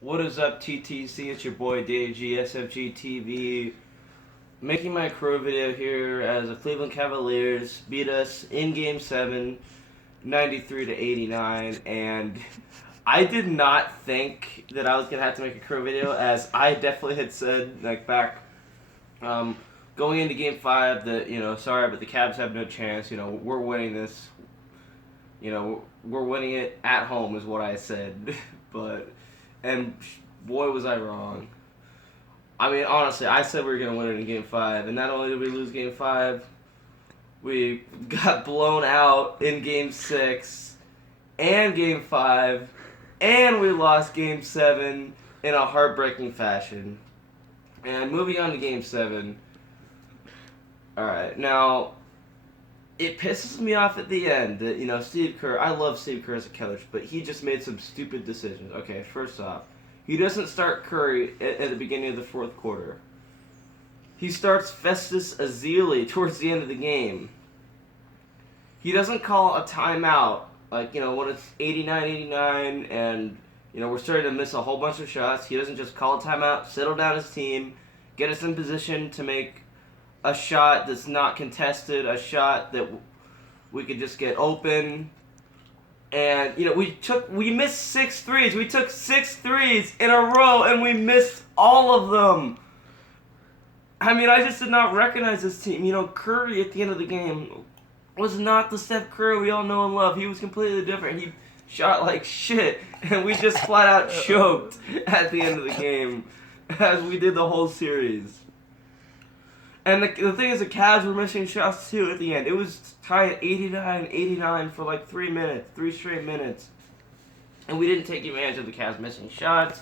What is up, TTC? It's your boy DG SFG TV, making my career video here as the Cleveland Cavaliers beat us in Game 7, 93 to 89, and I did not think that I was gonna have to make a career video, as I definitely had said back um, going into Game 5 that sorry, but the Cavs have no chance. We're winning this. We're winning it at home is what I said, but and boy was I wrong. I mean, honestly, I said we were gonna win it in Game 5, and not only did we lose Game 5, we got blown out in Game 6 and Game 5, and we lost Game 7 in a heartbreaking fashion. And moving on to Game 7. Alright, now, it pisses me off at the end that, Steve Kerr, I love Steve Kerr as a coach, but he just made some stupid decisions. Okay, first off, he doesn't start Curry at the beginning of the fourth quarter. He starts Festus Ezeli towards the end of the game. He doesn't call a timeout, when it's 89-89 and, we're starting to miss a whole bunch of shots. He doesn't just call a timeout, settle down his team, get us in position to make a shot that's not contested, a shot that we could just get open. And we missed 6 threes. We took 6 threes in a row and we missed all of them. I mean, I just did not recognize this team. Curry at the end of the game was not the Steph Curry we all know and love. He was completely different. He shot like shit, and we just flat out choked at the end of the game, as we did the whole series. And the thing is, the Cavs were missing shots too at the end. It was tied at 89-89 for like 3 straight minutes. And we didn't take advantage of the Cavs missing shots.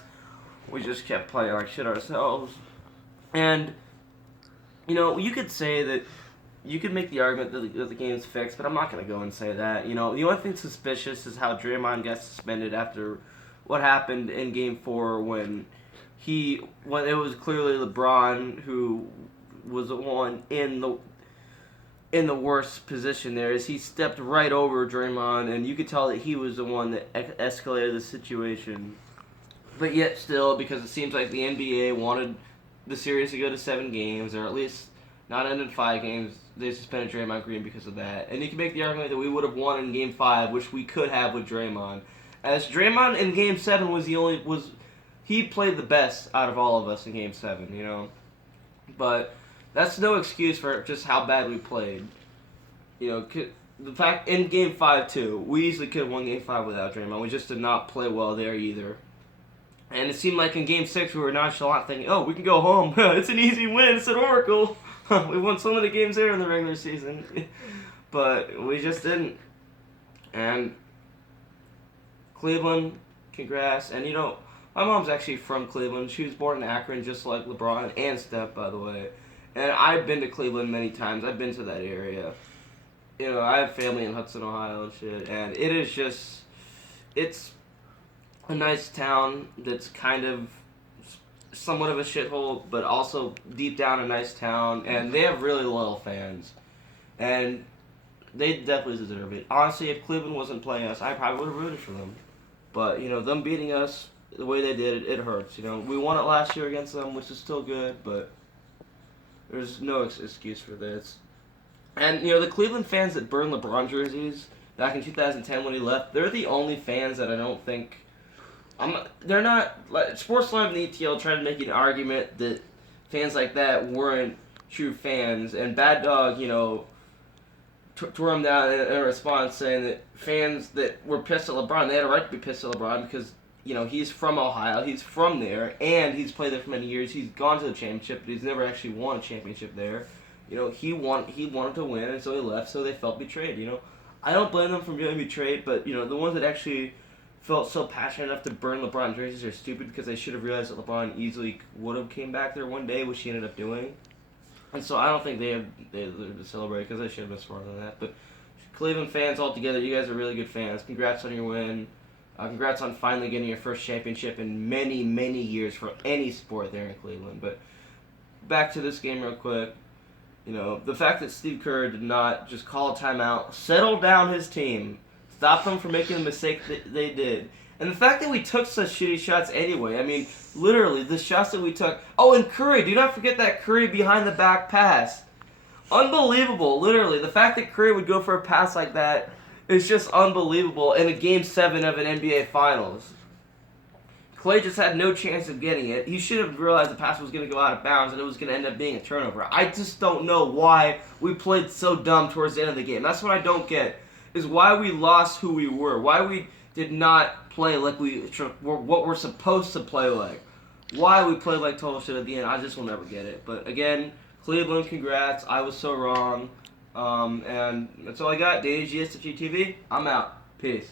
We just kept playing like shit ourselves. And, you could say that, you could make the argument that the game's fixed, but I'm not going to go and say that. The only thing suspicious is how Draymond got suspended after what happened in Game 4 when it was clearly LeBron who was the one in the worst position there, as he stepped right over Draymond, and you could tell that he was the one that escalated the situation. But yet still, because it seems like the NBA wanted the series to go to 7 games, or at least not end in 5 games, they suspended Draymond Green because of that. And you can make the argument that we would have won in Game 5, which we could have with Draymond. As Draymond in Game 7 he played the best out of all of us in Game 7, But that's no excuse for just how bad we played. The fact in Game 5 too, we easily could have won Game 5 without Draymond. We just did not play well there either. And it seemed like in Game 6 we were nonchalant, thinking, "Oh, we can go home. It's an easy win. It's an Oracle. We won so many games there in the regular season." But we just didn't. And Cleveland, congrats. And my mom's actually from Cleveland. She was born in Akron, just like LeBron and Steph, by the way. And I've been to Cleveland many times. I've been to that area. I have family in Hudson, Ohio and shit. And it's a nice town that's kind of somewhat of a shithole, but also deep down a nice town. And they have really loyal fans. And they definitely deserve it. Honestly, if Cleveland wasn't playing us, I probably would have rooted for them. But, them beating us the way they did, it hurts. We won it last year against them, which is still good, but there's no excuse for this. And, the Cleveland fans that burned LeBron jerseys back in 2010 when he left, they're the only fans that I don't think... they're not... Sports Live and the ETL tried to make an argument that fans like that weren't true fans. And Bad Dog, tore him down in a response saying that fans that were pissed at LeBron, they had a right to be pissed at LeBron because... he's from Ohio, he's from there, and he's played there for many years. He's gone to the championship, but he's never actually won a championship there. He wanted to win, and so he left, so they felt betrayed, I don't blame them for feeling betrayed, but, the ones that actually felt so passionate enough to burn LeBron jerseys are stupid because they should have realized that LeBron easily would have came back there one day, which he ended up doing. And so I don't think they deserve to celebrate because they should have been smarter than that. But Cleveland fans altogether, you guys are really good fans. Congrats on your win. Congrats on finally getting your first championship in many, many years for any sport there in Cleveland. But back to this game real quick. The fact that Steve Kerr did not just call a timeout, settle down his team, stop them from making the mistake that they did, And the fact that we took such shitty shots anyway, I mean, literally, the shots that we took. Oh, and Curry, do not forget that Curry behind the back pass. Unbelievable, literally. The fact that Curry would go for a pass like that is just unbelievable in a Game 7 of an NBA Finals. Clay just had no chance of getting it. He should have realized the pass was going to go out of bounds and it was going to end up being a turnover. I just don't know why we played so dumb towards the end of the game. That's what I don't get, is why we lost who we were. Why we did not play like what we're supposed to play like. Why we played like total shit at the end, I just will never get it. But again, Cleveland, congrats. I was so wrong. And that's all I got. Danny GSFG TV. I'm out. Peace.